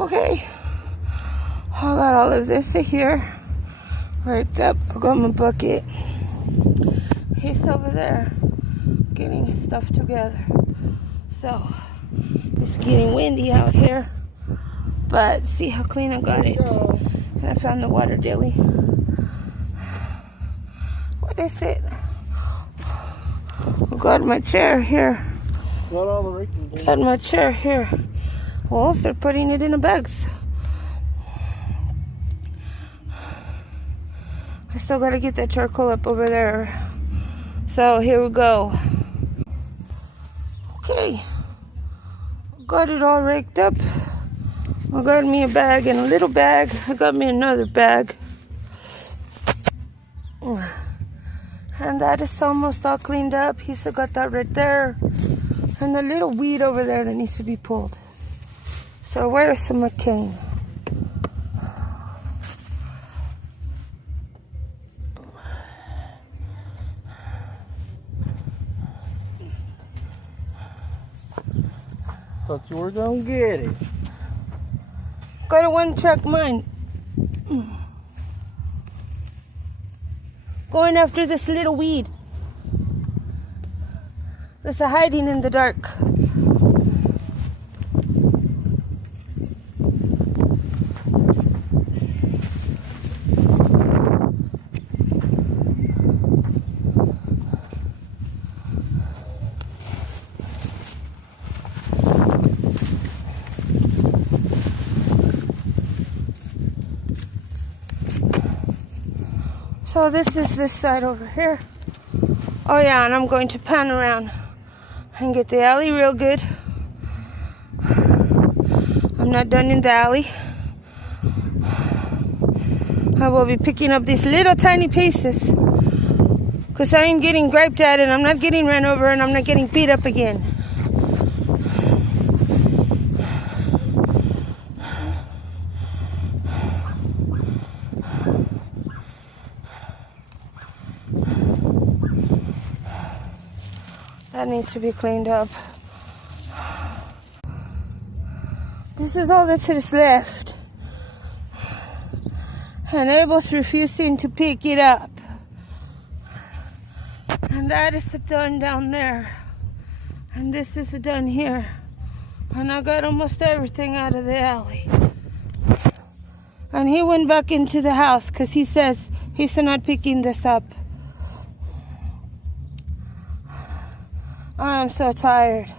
Okay, I got all of this to here. Raked up. I got my bucket. He's over there getting his stuff together. So it's getting windy out here, but see how clean I got it. And I found the water dilly. What is it? I got my chair here. Got my chair here. Well, they're putting it in the bags. I still gotta get that charcoal up over there. So here we go. Okay, got it all raked up. I got me a bag and a little bag. I got me another bag. And that is almost all cleaned up. He still got that right there. And the little weed over there that needs to be pulled. So where's some McCain? Thought you were gonna get it. Gotta one check mine. Going after this little weed that's hiding in the dark. So this is this side over here. Oh yeah, and I'm going to pan around and get the alley real good. I'm not done in the alley. I will be picking up these little tiny pieces because I ain't getting griped at and I'm not getting ran over and I'm not getting beat up again. That needs to be cleaned up. This is all that is left. And Abel's refusing to pick it up. And that is done down there. And this is done here. And I got almost everything out of the alley. And he went back into the house because he says he's not picking this up. I am so tired.